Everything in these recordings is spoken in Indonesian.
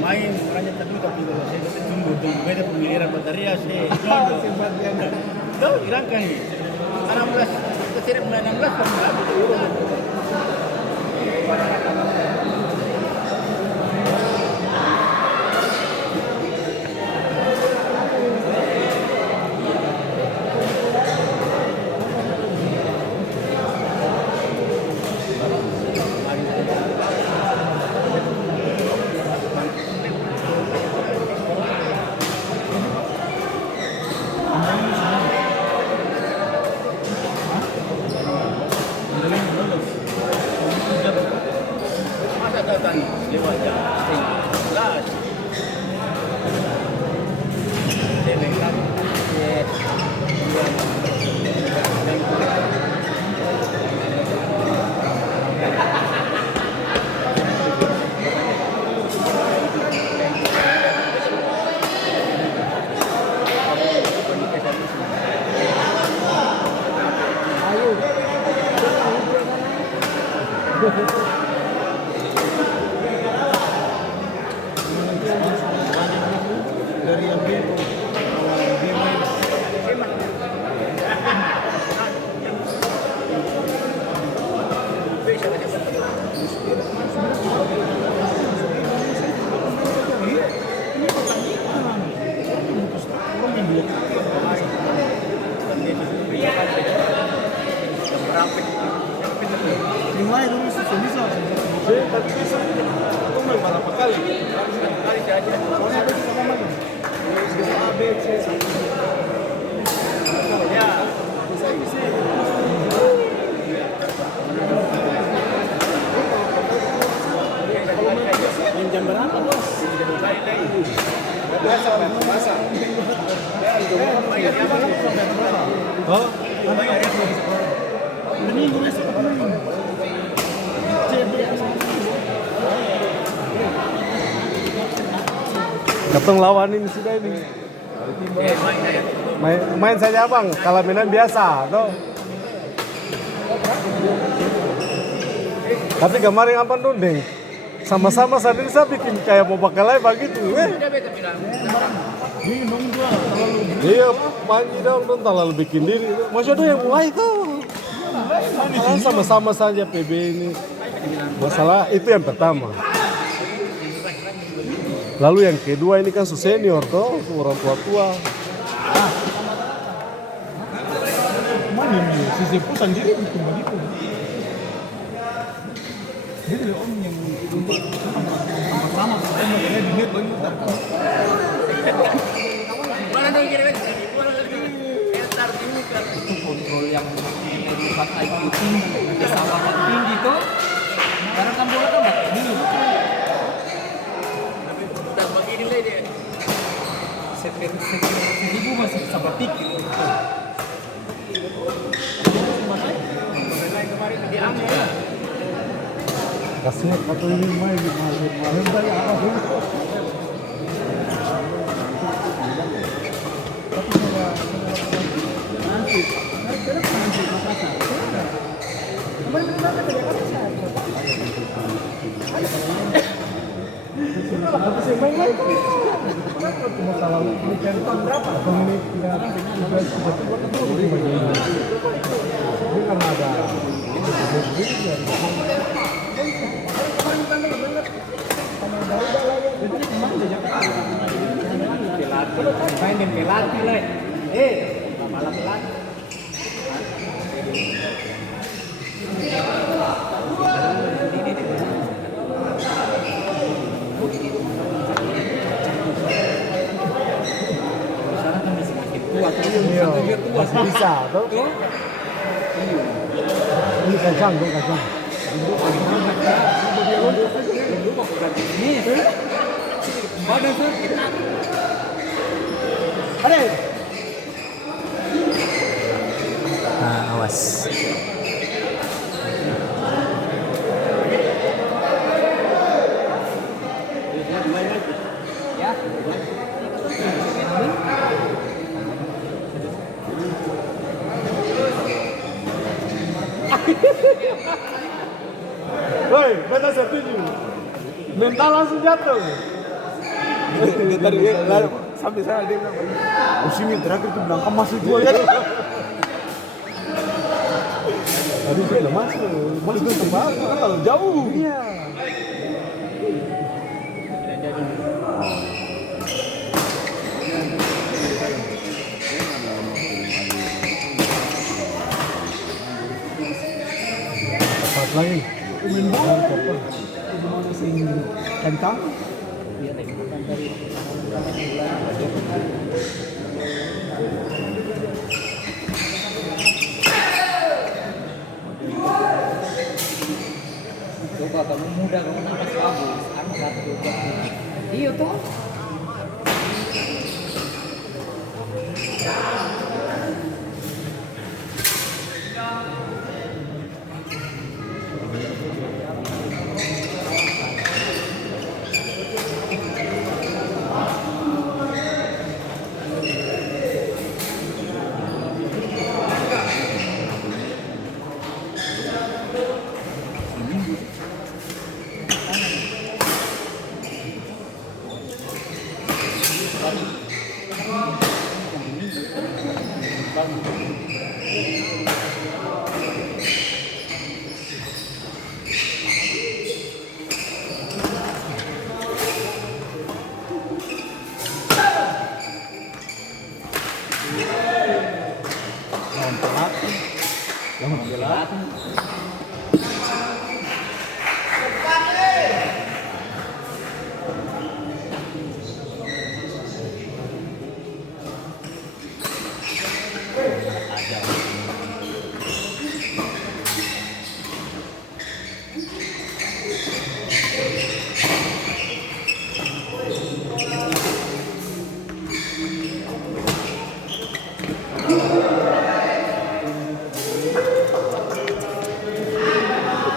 Main orangnya tapi kalau saya tunggu beda pemilihan bateria sih. Tuh, hilang kan nih. 16 kesini 16 kan masa datang lewat jam 11. Dari yang mulai dulu bisa. Tapi bisa atau main berapa kali? Kali saja. Soalnya ada sama lagi. A, B, C, Ya. jam berapa bos? Biasa. Oh, ini datang lawan ini sudah ini. Main saja bang, kalau mainan biasa, toh. Tapi kemarin apa dong, sama-sama saya bikin kayak mau bakal live begitu. Iya, pagi dong terlalu bikin diri. Masih ada yang mulai tuh. Kalian sama-sama saja PB ini. Masalah itu yang pertama. Lalu yang kedua ini kan senior toh, orang tua-tua. Mana ini? Si Sepu sendiri bikin begitu. Jadi om yang sama-sama saya di net lagi. Mana dong kira-kira di sini? Entar juga. Itu kontrol yang berupa IQ tinggi, kesabaran tinggi tuh. Karena kan bola kan begini. Udah begini lah dia. Seribu masih sabar pikir. Kemarin diambil. Kasih atau ini main di malam dari apa sih? Masalah ini kan berapa? Ini tidak ini karena ada Mainin pelatih lah. Malam pelatih. Masih bisa, tuh. Ini kacang. Awas. Woi, beta setuju. Mental langsung jatuh. Dia tadi sampai sana dia bilang, sini terakhir tuh bilang kamu masuk gua ya. Tadi saya udah masuk ke tempat kan terlalu jauh. Iya. Tepat lagi. Main bola. Gimana sih kencang? Coba kamu muda kamu nafas bagus, angkat coba. Iya toh.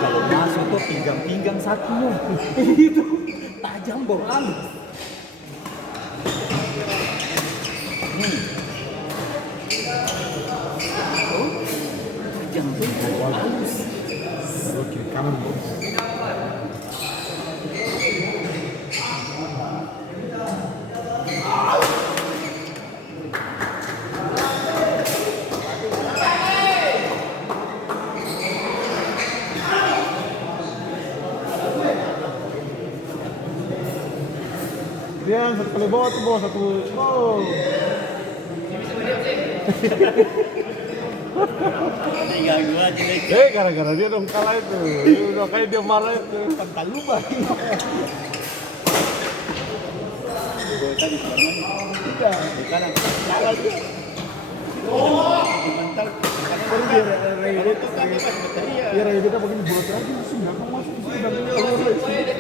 Kalau masuk tuh pinggang sakinya. Itu tajam baru halus. Tajam tuh halus. Kiri kanan bos. Dia satu kali bawa tuh bawa satu. Oh. Ganggu aja deh. Gara-gara dia dong kalah itu. Udah kayak dia marah itu. Pantal lupa. Tadi mana? Tidak. Di kanan. Salah dia. Di mental. Baru dia Ray itu kami pas bateria. Ya Ray kita begini bulat lagi sih enggak mau masuk sih dan keluar lagi.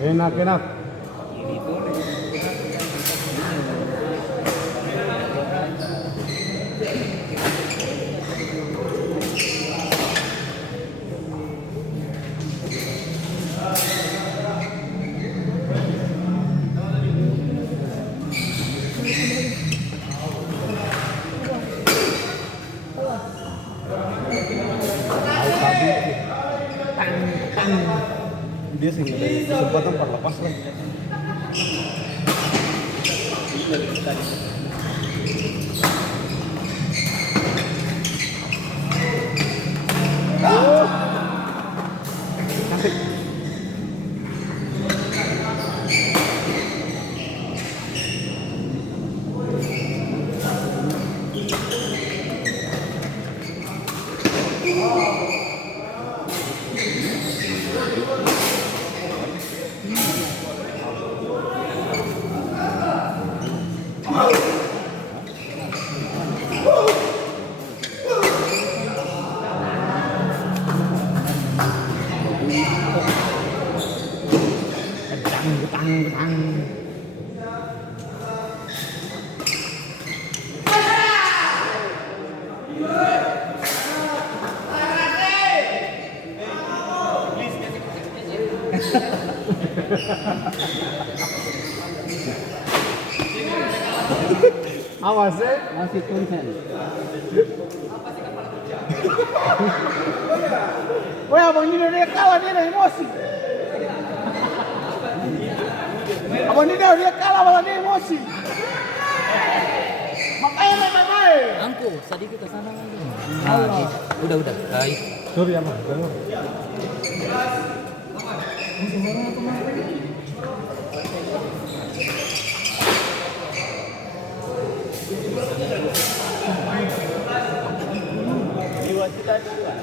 Enak. Dia sih kesempatan 48 lah. Awas ya. Masih konsen. Wah, abang ini dia kalah, dia ada emosi. Abang ini dia kalah, malah dia emosi. Makanya main-main. Angku, sedikit ke sana lagi. Nah, udah. Baik. Sorry ya, Mas. Dengar. Jiwa kita itu lah.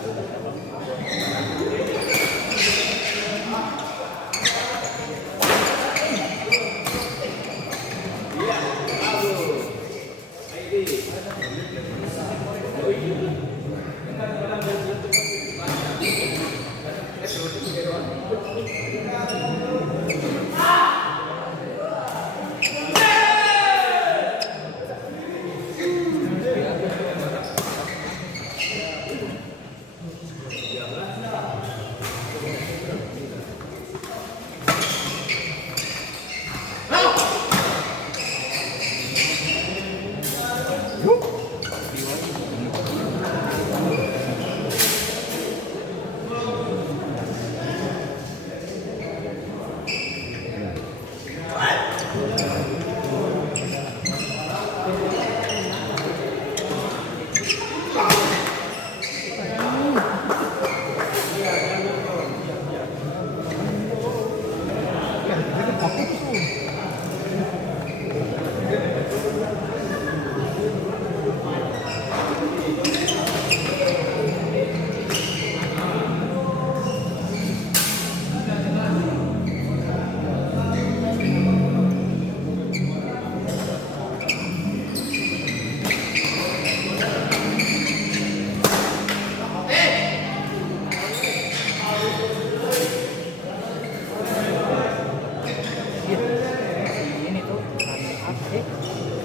Ini tuh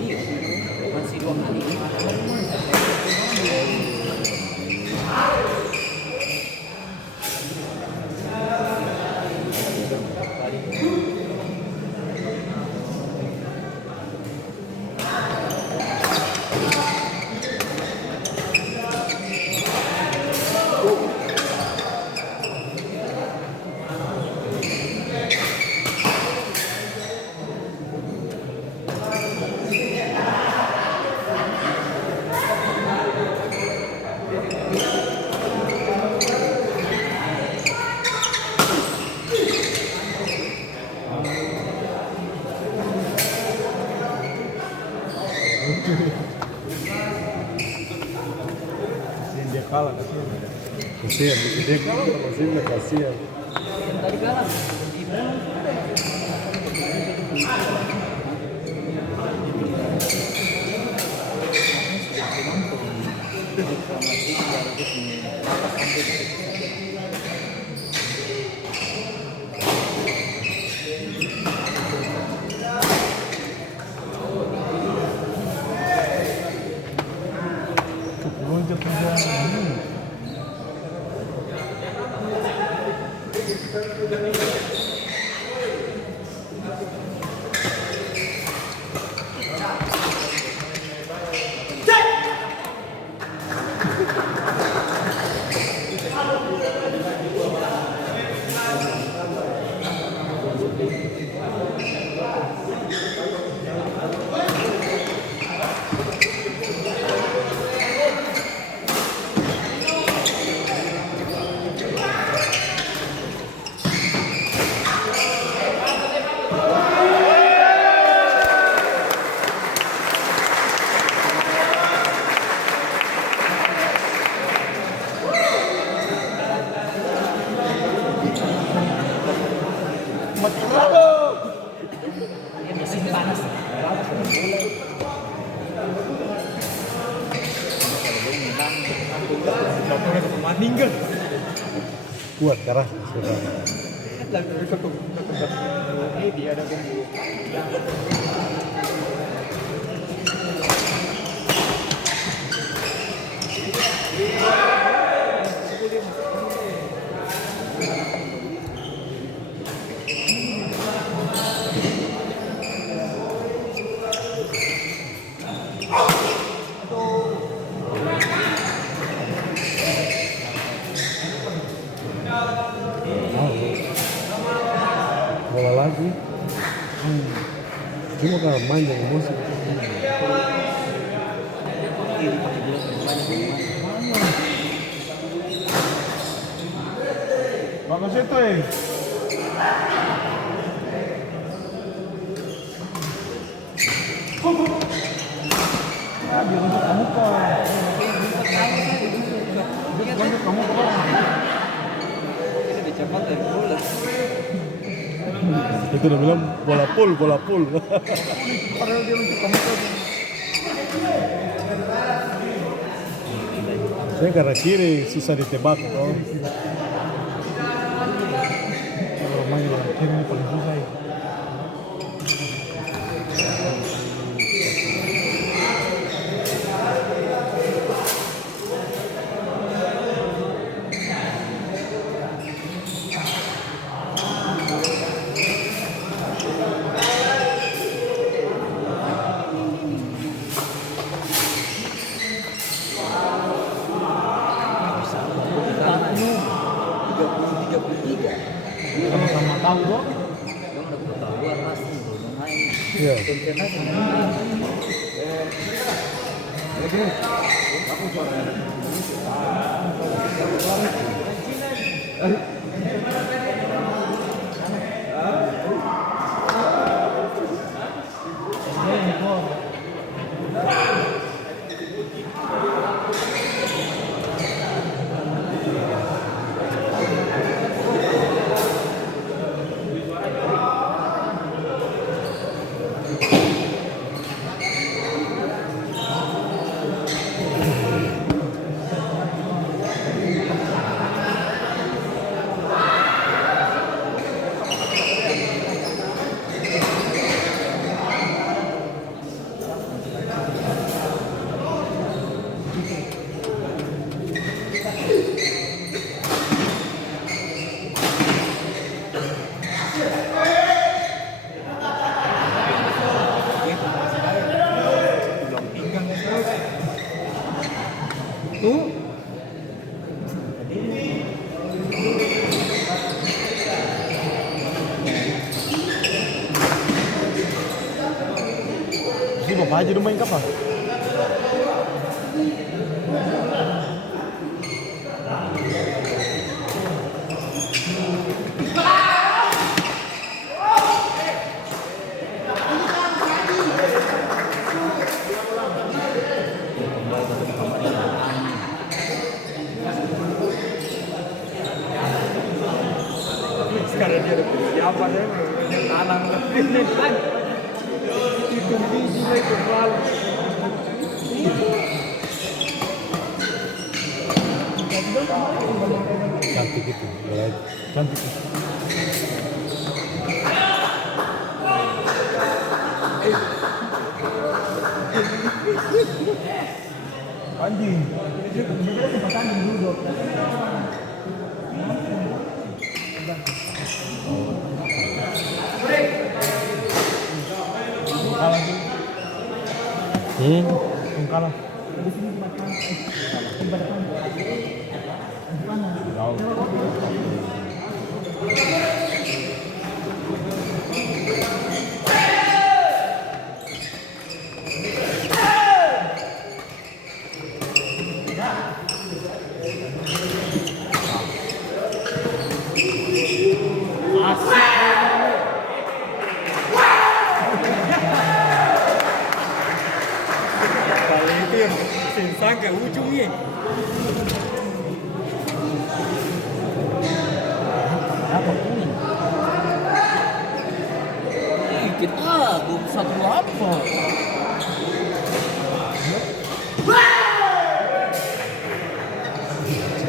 iya. Masih 2 kali. Dia kalah kasihan. Kasihan, dia kalah masih kasihan. Yang tadi kalah. Loncat juga. Dia mesin panas. Kuat karena sudah. Dia ada bumbu. Cuma karena main dengan musik. Bagus itu ya. Ah, dia untuk kamu kah? Dia untuk kamu kah? Ini dicepat dari bola. Itu udah bilang bola pool. Padahal dia untuk kamu kah? Saya karena kiri susah ditebak. Oh. Kalau main yang kiri ini paling susah ya. Sama-sama tahu dong. Yang udah ketahuan pasti belum main. Iya. Konten aja. Ini Bapak Haji udah main kapan? Sekarang dia udah persiapan ya, yang tanang ini kan. Itu biji itu terlalu. Cantik itu. Cantik itu. Anjing. Mereka tempat anjing duduk. Kalah. Paling itu yang sensang ke ujungnya. Apa kuning? Dikit 21 apa?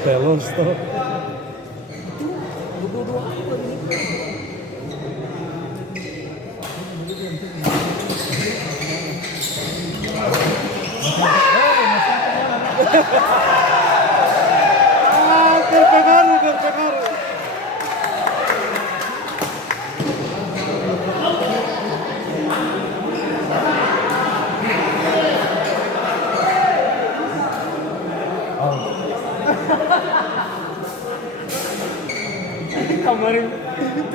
Pelos tuh. Dua-dua apa ini? Terpengaruh. Kemarin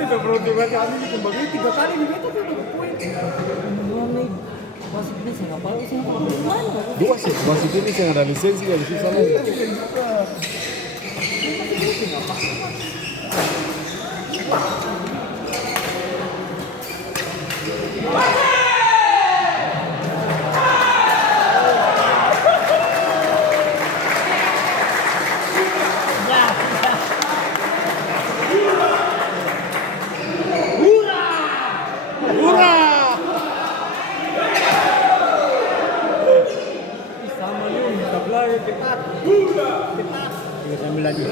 kita beruntung kami kembali 3 kali di beta tuh dapat poin. Wasit ini saya nggak tahu sih mana. Dua sih, wasit ini yang ada lisensi yang susah lagi. Sama nih, tabla ketat. Kita sambil lagi.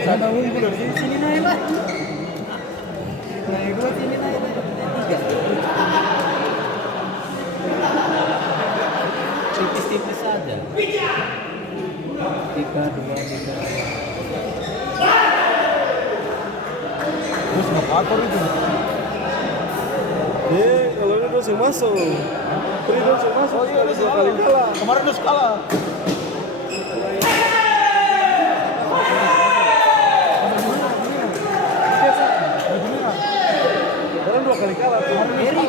Sana ngumpul dari sini. Sini naik lah. Naik 2 sini naik 3. Tipis-tipis saja. 3, 2, 3. Terus ngapain itu? Kalau ini udah masuk. Ini udah masuk. Oh iya, udah kali kalah. Kemarin udah kalah. Kalian 2 kali kalah tuh. Eri.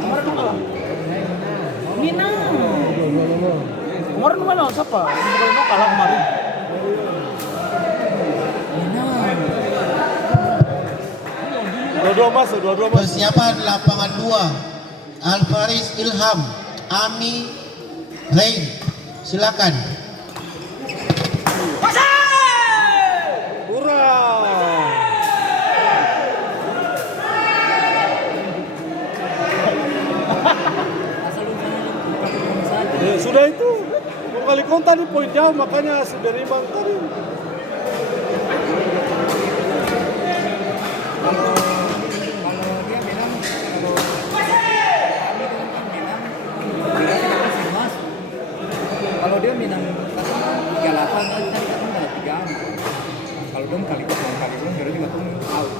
Kemarin udah kalah. Mina. Kemarin mana siapa? Bukan lu kalah kemarin. Dua-dua masuk. Persiapan lapangan 2 Alfaris Ilham Ami Rain, silakan. Sudah itu, mau kali kontak di poin jauh, makanya sudah imbang tadi. Kalau dia minang 38 kan ada 3. Kalau dong kali dong dia juga tuh out.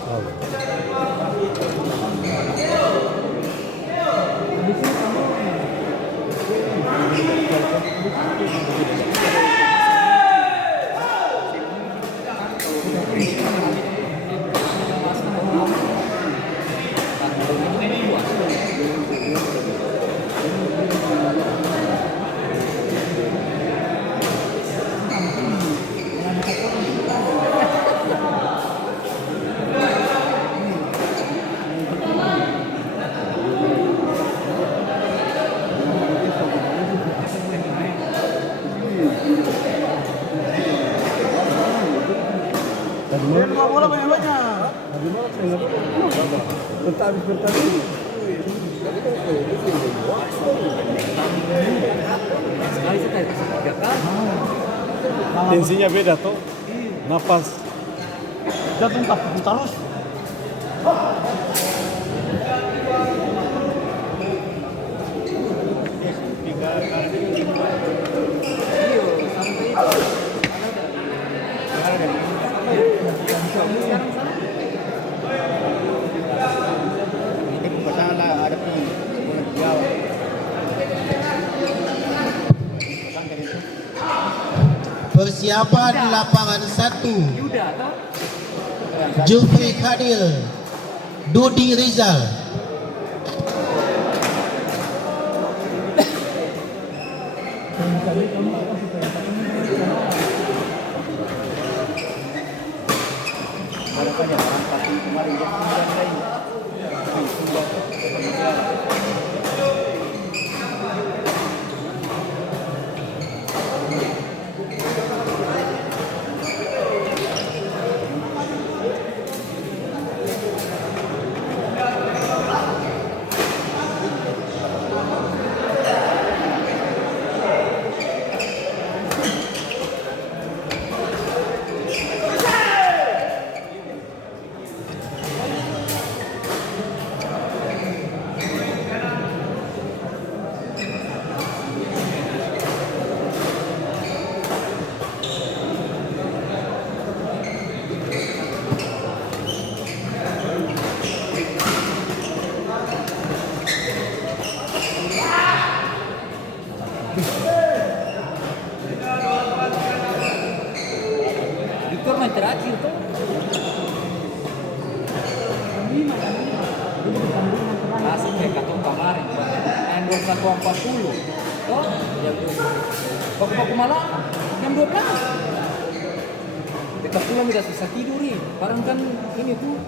Dia lima bola banyak-banyak. Bertanding. Sekali saya kasih 3 kali. Tensinya beda tuh, napas. Jantung tak terus. Ini pasangan lah ada pun boleh jawab. Persiapan lapangan 1 Yuda toh? Jufri Khadir Dudi Rizal. Barangkali orang pasti kemarin dia 9 lain. Masih kayak katong kemarin, yang 21.40. Toh, waktu malam jam 12. Dekat pulang udah susah tidur nih. Barang kan ini tuh.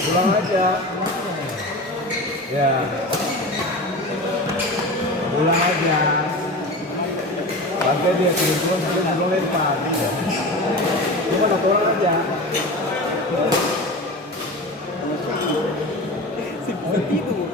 Pulang aja. Ya. Pulang aja. Sampai dia pulang lempar. Cuma ada pulang aja. Susah tidur.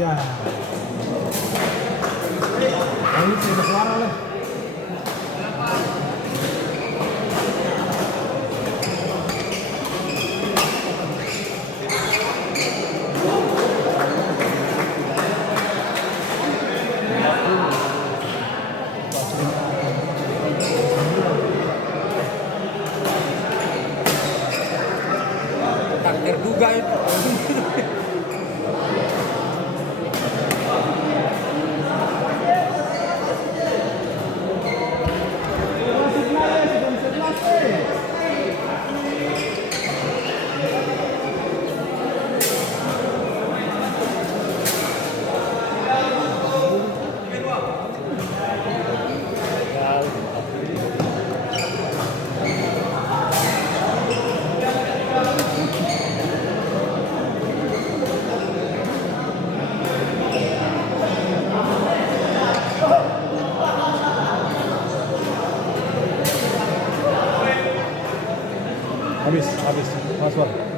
Ya. Ini sudah suara lah. Tak terduga itu. Habis, Mas War.